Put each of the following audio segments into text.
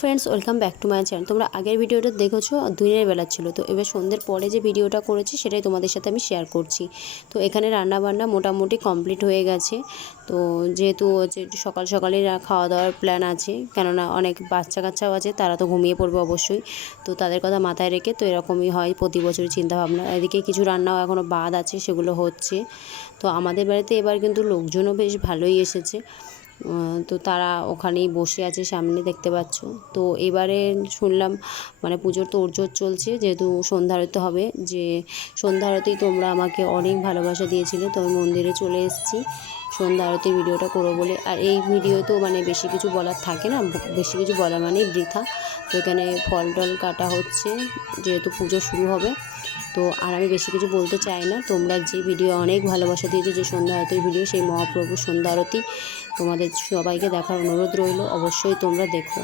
Friends, welcome back to my channel. তোমরা আগের ভিডিওটা দেখেছো, দিনের বেলা ছিল। তো এবার সন্ধ্যের পরে যে ভিডিওটা করেছি সেটাই তোমাদের সাথে আমি শেয়ার করছি। তো এখানে রান্নাবান্না মোটামুটি কমপ্লিট হয়ে গেছে। তো যেহেতু হচ্ছে সকাল সকালে খাওয়া দাওয়ার প্ল্যান আছে, কেননা অনেক বাচ্চা কাচ্চাও আছে, তারা তো ঘুমিয়ে পড়বে অবশ্যই। তো তাদের কথা মাথায় রেখে তো এরকমই হয় প্রতি বছরই চিন্তাভাবনা। এদিকে কিছু রান্নাও এখনও বাদ আছে, সেগুলো হচ্ছে। তো আমাদের বাড়িতে এবার কিন্তু লোকজনও বেশ ভালোই এসেছে। তো তারা ওখানেই বসে আছে, সামনে দেখতে পাচ্ছ। তো এবারে শুনলাম মানে পুজোর তোড়জোড় চলছে, যেহেতু সন্ধ্যা আরতি হবে, যে সন্ধ্যা আরতি তোমরা আমাকে অনেক ভালোবাসা দিয়েছিলে। তো আমি মন্দিরে চলে এসেছি সন্ধ্যা আরতির ভিডিওটা করবো বলে। আর এই ভিডিও তো মানে বেশি কিছু বলার থাকে না, বেশি কিছু বলা মানেই বৃথা। তো এখানে ফল টল কাটা হচ্ছে, যেহেতু পুজো শুরু হবে। তো আর আমি বেশি কিছু বলতে চাই না। তোমরা যে ভিডিও অনেক ভালোবাসা দিয়েছো, যে সন্ধ্যা আরতির ভিডিও, সেই মহাপ্রভুর সন্ধ্যা আরতি তোমাদের সবাইকে দেখার অনুরোধ রইল, অবশ্যই তোমরা দেখো।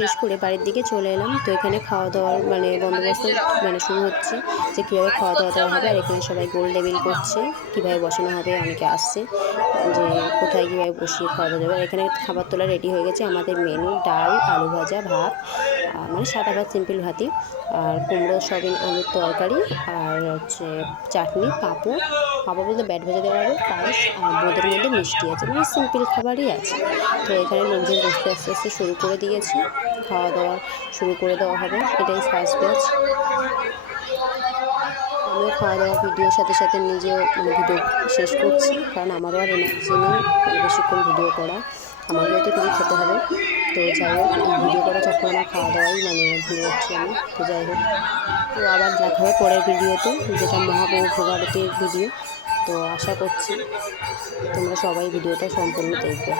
শেষ করে বাড়ির দিকে চলে এলাম। তো এখানে খাওয়া দাওয়ার মানে বন্দোবস্ত মানে শুরু হচ্ছে যে কীভাবে খাওয়া দাওয়া দেওয়া হবে। আর এখানে সবাই গোল টেবিল করছে, কীভাবে বসানো হবে। অনেকে আসছে যে কোথায় কীভাবে বসিয়ে খাওয়া দাওয়া যাবে। আর এখানে খাবার তোলা রেডি হয়ে গেছে। আমাদের মেনু ডাল, আলু ভাজা, ভাত, মানে সাদা ভাত, সিম্পল ভাতই, আর কুমড়ো সয়াবিন আলুর তরকারি, আর হচ্ছে চাটনি, পাঁপড় বলতে ব্যাট ভেজে দেওয়া হবে, পায়েস, আর বোঁদের মধ্যে মিষ্টি আছে, মানে সিম্পল খাবারই আছে। তো এখানে লোকজন বসতে আস্তে আস্তে শুরু করে দিয়েছে, খাওয়া দাওয়া শুরু করে দেওয়া হবে। এটাই ফার্স্ট ব্যাচ। আমিও খাওয়া দাওয়া ভিডিওর সাথে সাথে নিজেও মানে ভিডিও শেষ করছি, কারণ আমারও আর এনার্জি নেই মানে বেশিক্ষণ ভিডিও করা। আমাকেও তো কিছু খেতে হবে। তো যাই হোক, এই ভিডিও করা যখন আমার খাওয়া দাওয়াই মানে ভুলে যাচ্ছি আমি। তো যাই হোক, তো আবার দেখা হবে পরের ভিডিওতে, যেটা মহাপ্রভু ভোগারতির ভিডিও। তো আশা করছি তোমরা সবাই ভিডিওটা সম্পূর্ণ দেখবে।